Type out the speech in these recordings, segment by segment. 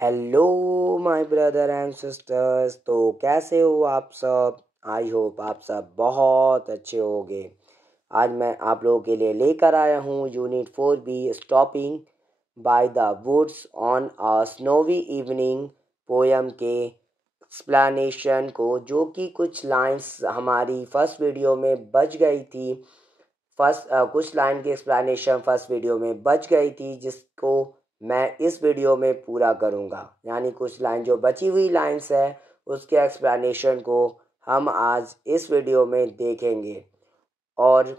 Hello my brother and sisters. तो कैसे हो आप सब? आई होप आप सब बहुत अच्छे होंगे। आज मैं आप लोगों के लिए लेकर आया हूँ unit 4B stopping by the woods on a snowy evening poem के एक्सप्लेनेशन को, जो कि कुछ लाइंस हमारी फर्स्ट वीडियो में बच गई थी। कुछ लाइन की एक्सप्लेनेशन फर्स्ट वीडियो में बच गई थी, जिसको मैं इस वीडियो में पूरा करूँगा। यानी कुछ लाइन जो बची हुई लाइंस है उसके एक्सप्लेनेशन को हम आज इस वीडियो में देखेंगे। और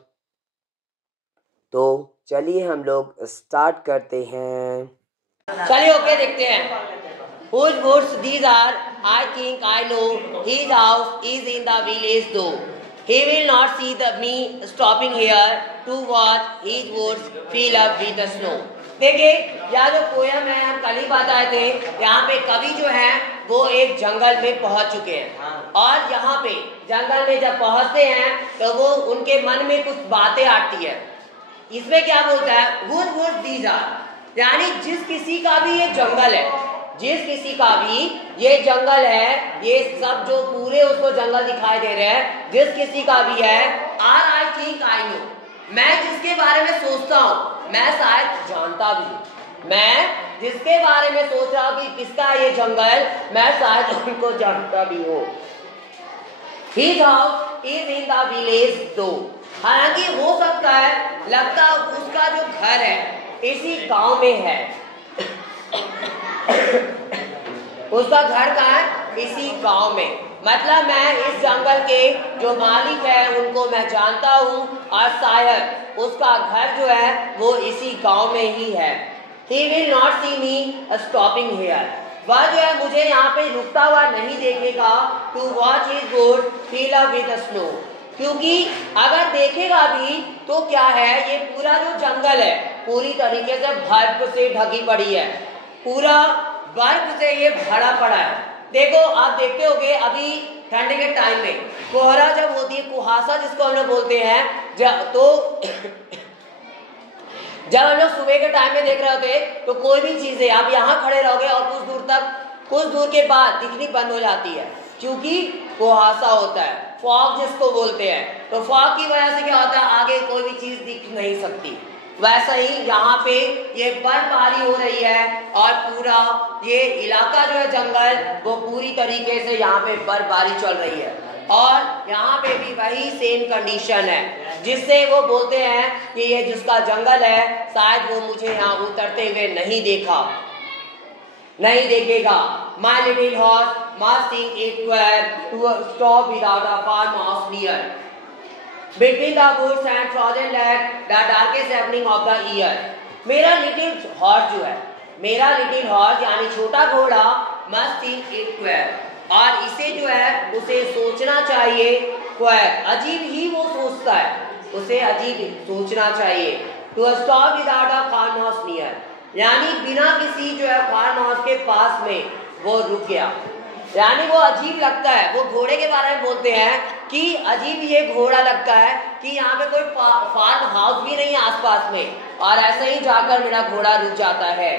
तो चलिए हम लोग स्टार्ट करते हैं। चलिए ओके देखते हैं। Whose woods these are? I think I know. His house is in the village though. He will not see me stopping here to watch his woods fill up with the snow. देखिए, यह जो poem है हम कल ही बात आए थे। यहाँ पे कवि जो है वो एक जंगल में पहुंच चुके हैं और यहाँ पे जंगल में जब पहुंचते हैं तो वो उनके मन में कुछ बातें आती है। इसमें क्या बोलता है? Whose woods these are? यानी जिस किसी का भी ये जंगल है, जिस किसी का भी ये जंगल है, ये सब जो पूरे उसको जंगल दिखाई दे रहे हैं, जिस किसी का भी है, are I think I know, मैं जिसके बारे में सोचता हूँ मैं शायद जानता भी। मैं जिसके बारे में सोच रहा हूँ कि किसका ये जंगल, मैं शायद उनको जानता भी हूँ। His house is in the village though. हालांकि हो सकता है, लगता उसका जो घर है इसी गांव में है। उसका घर कहाँ है? इसी गांव में। मतलब मैं इस जंगल के जो मालिक है उनको मैं जानता हूँ और शायद उसका घर जो है वो इसी गांव में ही है। He will not see me stopping here. वह जो है मुझे यहाँ पे रुकता हुआ नहीं देखेगा। To watch his wood fill up with snow. क्योंकि अगर देखेगा भी तो क्या है, ये पूरा जो जंगल है पूरी तरीके से बर्फ से ढकी पड़ी है, पूरा बर्फ से ये भरा पड़ा है। देखो आप देखते होगे अभी ठंड के टाइम में कोहरा जब होती है, कुहासा जिसको हम लोग बोलते हैं, जब हम लोग सुबह के टाइम में देख रहे होते तो कोई भी चीजें आप यहाँ खड़े रहोगे और कुछ दूर के बाद दिखनी बंद हो जाती है, क्योंकि कुहासा होता है, फॉग जिसको बोलते हैं। तो फॉग की वजह से क्या होता है, आगे कोई भी चीज दिख नहीं सकती। वैसा ही यहाँ पे ये बर्फबारी हो रही है और पूरा ये इलाका जो है जंगल वो पूरी तरीके से यहाँ पे बर्फबारी चल रही है और यहाँ पे भी वही सेम कंडीशन है, जिससे वो बोलते हैं कि ये जिसका जंगल है शायद वो मुझे यहाँ उतरते हुए नहीं देखेगा। My little horse must think it were to stop without a farmhouse near. Between the woods and frozen lake, the darkest evening of the year. मेरा लिटिल हॉर्स जो है, मेरा लिटिल हॉर्स यानी छोटा घोड़ा, must think it were, और इसे जो है उसे सोचना चाहिए। क्वेर अजीब ही वो सोचता है, उसे अजीब सोचना चाहिए। To stop without a farmhouse near, यानी बिना किसी जो है फार्म हाउस के पास में वो रुक गया। यानी वो अजीब लगता है, वो घोड़े के बारे में बोलते हैं कि अजीब ये घोड़ा लगता है कि यहाँ पे कोई फार्म हाउस भी नहीं है आसपास में, और ऐसे ही जाकर मेरा घोड़ा रुक जाता है।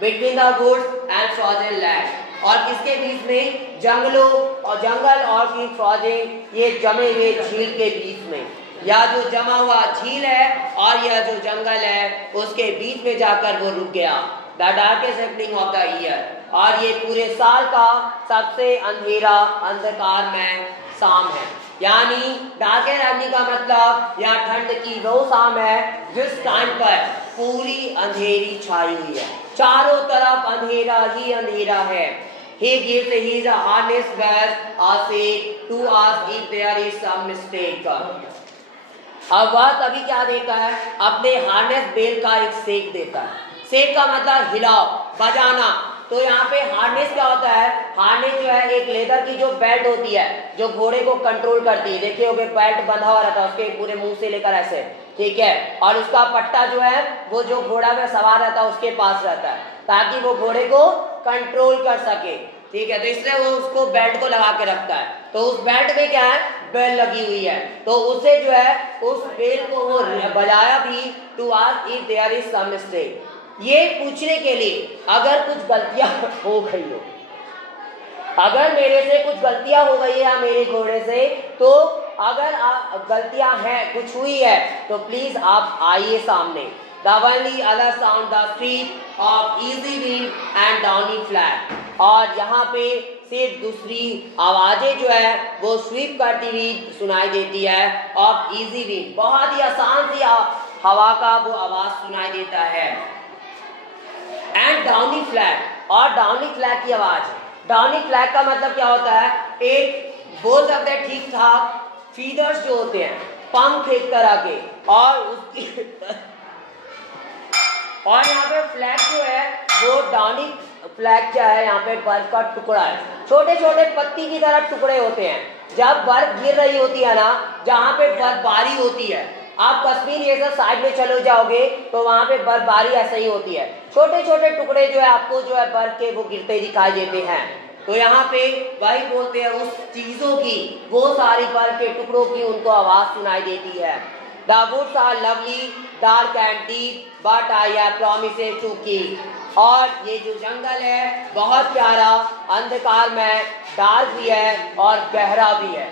Between the woods and frozen land, और किसके बीच में? जंगल और फिर फ्रोजन, ये जमे हुए झील के बीच में, या जो जमा हुआ झील है और यह जो जंगल है उसके बीच में जाकर वो रुक गया। The darkest evening of the year, और ये पूरे साल का सबसे अंधकार में शाम है। यानी डार्केस्ट इवनिंग का मतलब यह ठंड की वो शाम है जिस टाइम पर पूरी अंधेरी छाई हुई है, चारों तरफ अंधेरा ही अंधेरा है। He gives his harness bells a shake to ask if there is some mistake. अब वह तभी क्या देता है, अपने हार्नेस बेल का एक सेक देता है। सेक का मतलब हिलाओ, बजाना। तो यहाँ पे हार्नेस क्या होता है? हार्नेस जो है एक लेदर की जो बेल्ट होती है जो घोड़े को कंट्रोल करती है। देखिए होगे बेल्ट बंधा हुआ रहता है उसके पूरे मुंह से लेकर ऐसे, ठीक है, और उसका पट्टा जो है वो जो घोड़ा में सवार रहता है उसके पास रहता है ताकि वो घोड़े को कंट्रोल कर सके, ठीक है। तो इसलिए वो उसको बेल्ट को लगा के रखता है। तो उस बेल्ट में क्या है? बेल लगी हुई है, तो उसे जो है उस बेल को वो बजाया भी to ask if there is some mistake, ये पूछने के लिए अगर कुछ गलतियां हो गई हो, अगर मेरे से कुछ गलतियां हो गई है या मेरे घोड़े से, तो अगर गलतियां हैं, कुछ हुई है, तो प्लीज आप आइए सामने। The only other sound the sweep of easy wind and downy flag। और यहाँ पे सिर्फ दूसरी आवाजें जो है वो स्वीप करती हुई सुनाई देती है ऑफ इजी विंड, बहुत ही आसान सी हवा का वो आवाज सुनाई देता है। एंड डाउनी फ्लैग, और डाउनी फ्लैग की आवाज है। डाउनी फ्लैग का मतलब क्या होता है, एक बोल सकते हैं ठीक ठाक फीदर्स जो होते हैं, पंख एक तरह के, और उसकी और यहाँ पे फ्लैग जो है वो डाउनी फ्लैग क्या है, यहाँ पे बर्फ का टुकड़ा है, छोटे छोटे पत्ती की तरह टुकड़े होते हैं। जब बर्फ गिर रही होती है ना, जहाँ पे बर्फबारी होती है, आप कश्मीर ये सब साइड में चले जाओगे तो वहां पे बर्फबारी ऐसे ही होती है, छोटे छोटे टुकड़े जो है आपको जो है बर्फ के वो गिरते दिखाई देते हैं। तो यहाँ पे वही बोलते हैं उस चीजों की, वो सारी बर्फ के टुकड़ों की उनको आवाज सुनाई देती है। The woods are lovely, dark and deep, but I have promised to keep। और ये जो जंगल है बहुत प्यारा, अंधकार में डार्क भी है और गहरा भी है।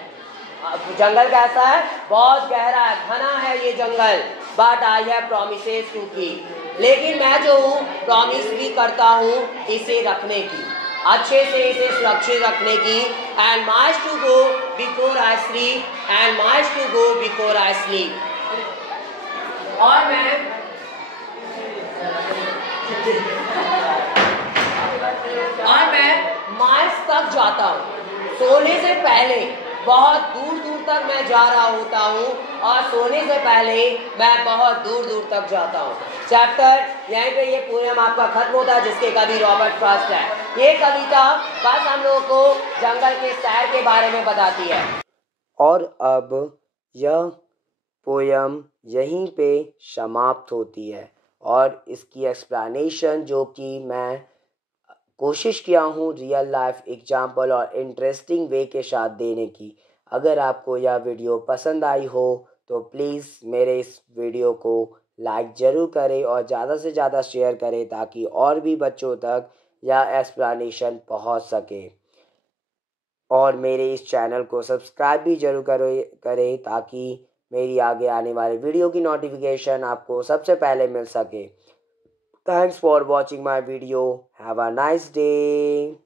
जंगल कैसा है, बहुत गहरा है, घना है ये जंगल। But I have promises to keep, लेकिन मैं जो हूँ प्रॉमिस भी करता हूँ इसे रखने की, अच्छे से इसे सुरक्षित रखने की। And miles to go before I sleep, and miles to go before I sleep. और मैं माइल्स तक जाता हूँ, सोने से पहले बहुत दूर दूर तक मैं जा रहा होता हूँ, और सोने से पहले मैं बहुत दूर दूर तक जाता हूँ। चैप्टर यहीं पे ये पोएम आपका खत्म होता है, जिसके कवि रॉबर्ट फ्रॉस्ट है। ये कविता बस हम लोगों को जंगल के सैर के बारे में बताती है। और अब यह पोयम यहीं पे समाप्त होती है, और इसकी एक्सप्लेनेशन जो कि मैं कोशिश किया हूँ रियल लाइफ एग्जाम्पल और इंटरेस्टिंग वे के साथ देने की। अगर आपको यह वीडियो पसंद आई हो तो प्लीज़ मेरे इस वीडियो को लाइक ज़रूर करें और ज़्यादा से ज़्यादा शेयर करें, ताकि और भी बच्चों तक यह एक्सप्लेनेशन पहुँच सके। और मेरे इस चैनल को सब्सक्राइब भी ज़रूर करें ताकि मेरी आगे आने वाले वीडियो की नोटिफिकेशन आपको सबसे पहले मिल सके। Thanks for watching my video. Have a nice day.